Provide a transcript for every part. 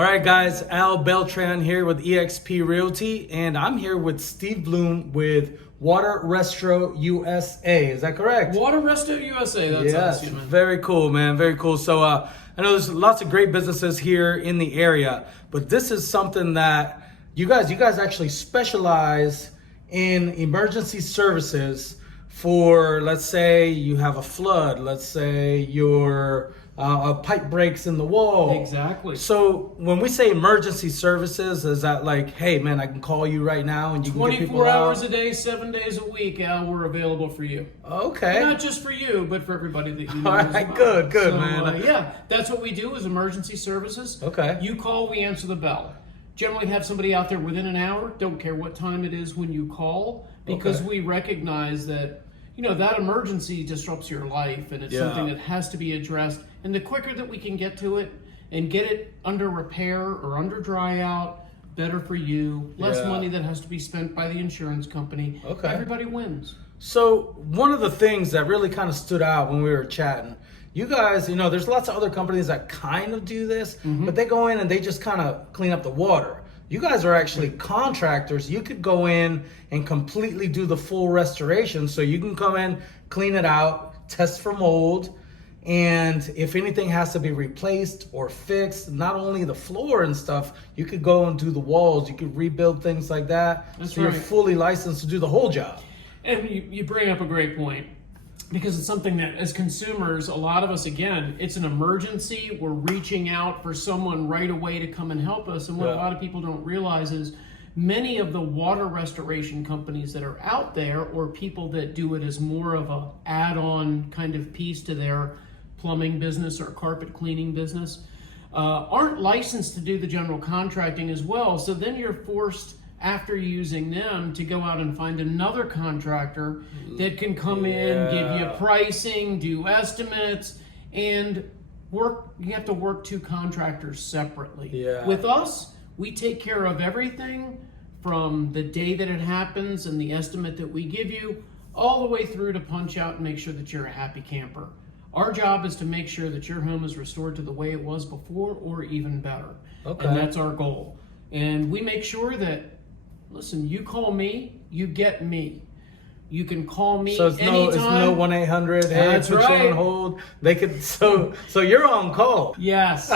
All right, guys, Al Beltran here with eXp Realty, and I'm here with Steve Blum with WaterResto USA. Is that correct? WaterResto USA, that's yes, us, man. Very cool, man. Very cool. So I know there's lots of great businesses here in the area, but this is something that you guys actually specialize in emergency services for, let's say you have a flood, let's say your a pipe breaks in the wall. Exactly. So when we say emergency services, is that like, hey man, I can call you right now and you can get people 24 out? hours a day, 7 days a week, Al, we're available for you. Okay. Not just for you, but for everybody that you know. All as right, well. good, So, man. yeah, that's what we do is emergency services. Okay. You call, we answer the bell. Generally have somebody out there within an hour. Don't care what time it is when you call, because we recognize that, you know, that emergency disrupts your life, and it's something that has to be addressed. And the quicker that we can get to it and get it under repair or under dry out, better for you. Less money that has to be spent by the insurance company. Okay. Everybody wins. So one of the things that really kind of stood out when we were chatting, you guys, you know, there's lots of other companies that kind of do this, but they go in and they just kind of clean up the water. You guys are actually contractors. You could go in and completely do the full restoration. So you can come in, clean it out, test for mold, and if anything has to be replaced or fixed, not only the floor and stuff, you could go and do the walls, you could rebuild things like that. That's so you're fully licensed to do the whole job. And you bring up a great point, because it's something that as consumers, a lot of us, again, it's an emergency. We're reaching out for someone right away to come and help us. And what a lot of people don't realize is many of the water restoration companies that are out there, or people that do it as more of a add-on kind of piece to their plumbing business or carpet cleaning business, aren't licensed to do the general contracting as well. So then you're forced, after using them, to go out and find another contractor that can come in, give you pricing, do estimates, and work. You have to work two contractors separately. With us, we take care of everything from the day that it happens and the estimate that we give you, all the way through to punch out and make sure that you're a happy camper. Our job is to make sure that your home is restored to the way it was before, or even better. And that's our goal. And we make sure that, listen, you call me, you get me. You can call me anytime. It's no 1-800. Hey, That's put you on hold. They could. So you're on call. Yes.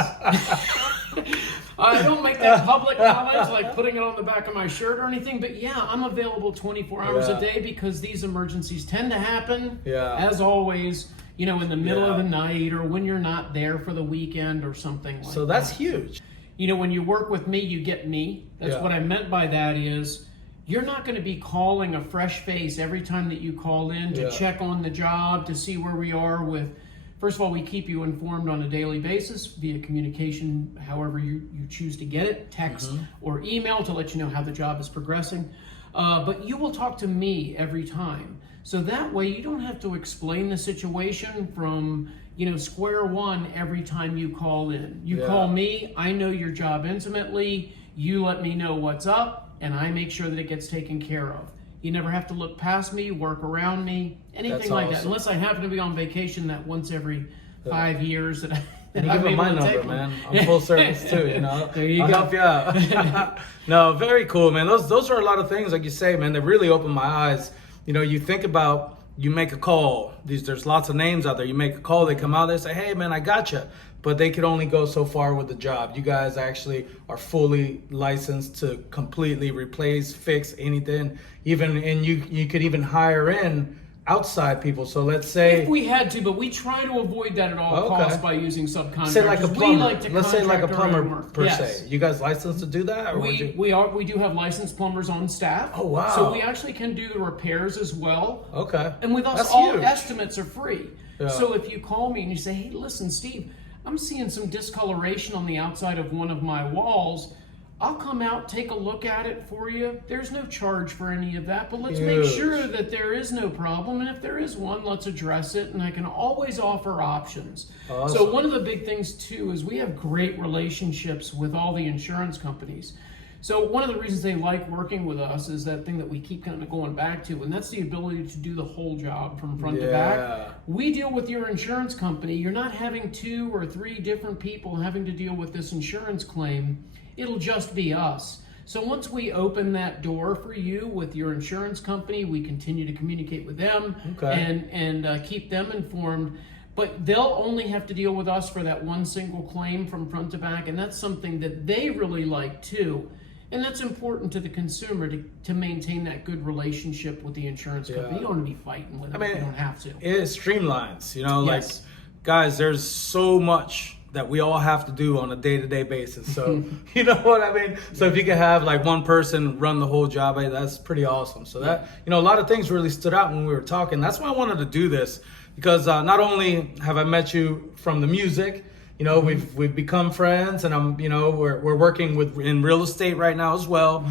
I don't make that public knowledge, like putting it on the back of my shirt or anything. But yeah, I'm available 24 hours a day, because these emergencies tend to happen. As always, you know, in the middle of the night, or when you're not there for the weekend or something like that. So that's huge. You know, when you work with me, you get me. That's what I meant by that is, you're not going to be calling a fresh face every time that you call in to check on the job, to see where we are with. First of all, we keep you informed on a daily basis via communication, however you choose to get it, text or email, to let you know how the job is progressing. But you will talk to me every time. So that way you don't have to explain the situation from, you know, square one every time you call in. You call me, I know your job intimately, you let me know what's up, and I make sure that it gets taken care of. You never have to look past me, work around me, anything like that. Unless I happen to be on vacation that once every 5 years that And give me my number, man. I'm full service too, you know. There you I'll go. help you out. No, very cool, man. Those are a lot of things, like you say, man, that really open my eyes. You know, you think about, you make a call. There's lots of names out there. You make a call, they come out, they say, hey, man, I got you. But they could only go so far with the job. You guys actually are fully licensed to completely replace, fix anything. And you could even hire in outside people. So let's say, if we had to, but we try to avoid that at all costs by using subcontractors. Say like a plumber. Let's say like a plumber per se. You guys licensed to do that? Or we do have licensed plumbers on staff. Oh wow! So we actually can do repairs as well. Okay. And with us, that's all huge. Estimates are free. So if you call me and you say, hey, listen, Steve, I'm seeing some discoloration on the outside of one of my walls. I'll come out, take a look at it for you. There's no charge for any of that, but let's make sure that there is no problem. And if there is one, let's address it. And I can always offer options. Awesome. So one of the big things too is we have great relationships with all the insurance companies. So one of the reasons they like working with us is that thing that we keep kind of going back to, and that's the ability to do the whole job from front to back. We deal with your insurance company. You're not having 2 or 3 different people having to deal with this insurance claim. It'll just be us. So once we open that door for you with your insurance company, we continue to communicate with them and keep them informed. But they'll only have to deal with us for that one single claim from front to back, and that's something that they really like too. And that's important to the consumer to maintain that good relationship with the insurance company. You don't want to be fighting with them if you don't have to. It streamlines, like, guys, there's so much that we all have to do on a day-to-day basis. So, you know what I mean? So if you can have like one person run the whole job, that's pretty awesome. So that, a lot of things really stood out when we were talking. That's why I wanted to do this, because not only have I met you from the music, we've become friends, and I'm, we're working in real estate right now as well.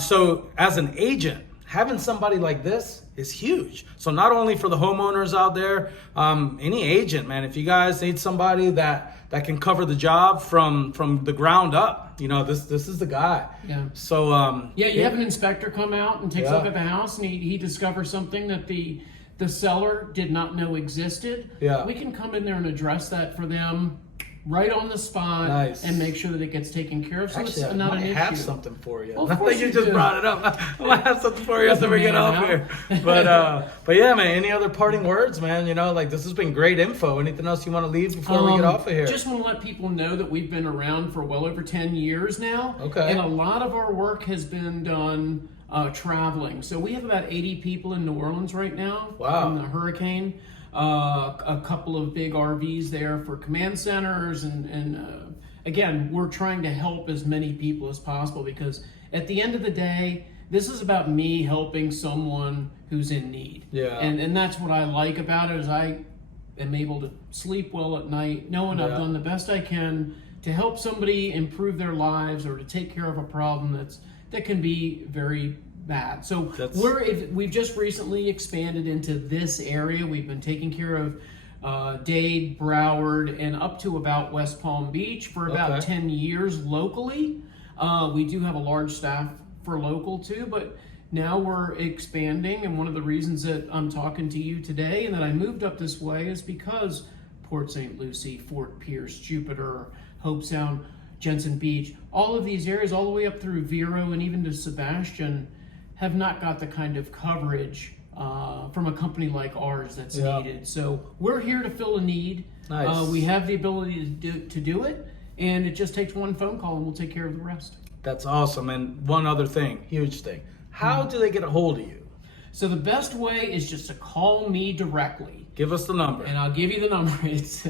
So as an agent, having somebody like this is huge. So not only for the homeowners out there, any agent, man, if you guys need somebody that can cover the job from the ground up, this is the guy. Yeah. So you have an inspector come out and takes a look at the house, and he discovers something that the seller did not know existed. We can come in there and address that for them right on the spot and make sure that it gets taken care of. So actually, it's not an issue. I have something for you. Well, of course you just brought it up. I might have something for you after we get off here. But yeah, man, any other parting words, man? Like, this has been great info. Anything else you want to leave before we get off of here? Just want to let people know that we've been around for well over 10 years now. And a lot of our work has been done traveling. So we have about 80 people in New Orleans right now from the hurricane. A couple of big RVs there for command centers, and again, we're trying to help as many people as possible, because at the end of the day, this is about me helping someone who's in need. And that's what I like about it, is I am able to sleep well at night, knowing I've done the best I can to help somebody improve their lives, or to take care of a problem that can be very bad. So we've just recently expanded into this area. We've been taking care of Dade, Broward, and up to about West Palm Beach for about 10 years locally. We do have a large staff for local too, but now we're expanding, and one of the reasons that I'm talking to you today and that I moved up this way is because Port St. Lucie, Fort Pierce, Jupiter, Hope Sound, Jensen Beach, all of these areas, all the way up through Vero and even to Sebastian, have not got the kind of coverage from a company like ours that's needed. So we're here to fill a need. We have the ability to do it, and it just takes one phone call and we'll take care of the rest. That's awesome. And one other thing, huge thing. How do they get a hold of you? So the best way is just to call me directly. Give us the number. And I'll give you the number. It's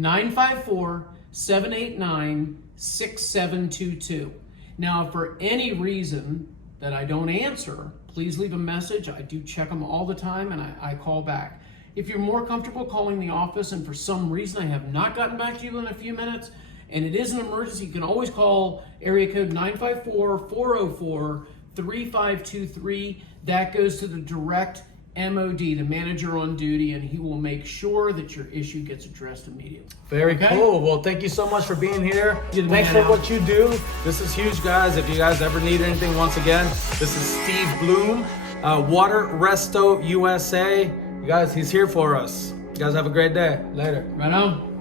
954-789-6722. Now, if for any reason that I don't answer, please leave a message. I do check them all the time, and I call back. If you're more comfortable calling the office and for some reason I have not gotten back to you in a few minutes, and it is an emergency, you can always call area code 954-404-3523. That goes to the direct MOD, the manager on duty, and he will make sure that your issue gets addressed immediately. Very cool. Well, thank you so much for being here. Thanks for what you do. This is huge, guys. If you guys ever need anything, once again, this is Steve Blum, WaterResto USA. You guys, he's here for us. You guys have a great day. Later. Right on.